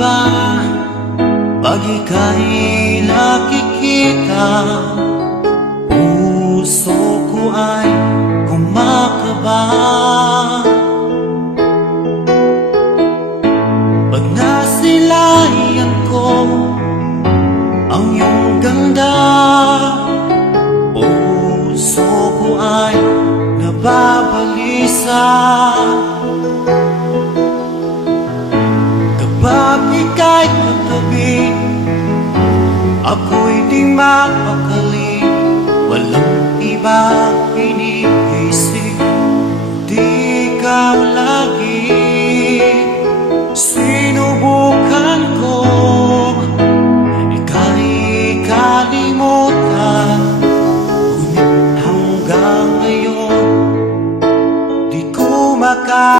ba pag ika'y nakikita? Puso ko ay kumakaba pag nasilayan ko ang iyong ganda. Puso ko ay nababalisa kapag ika'y katabi. Ako'y di mapakali, walang ibang iniisip, di ikaw lagi. Sinubukan ko ika'y kalimutan, ngunit hanggang ngayon di ko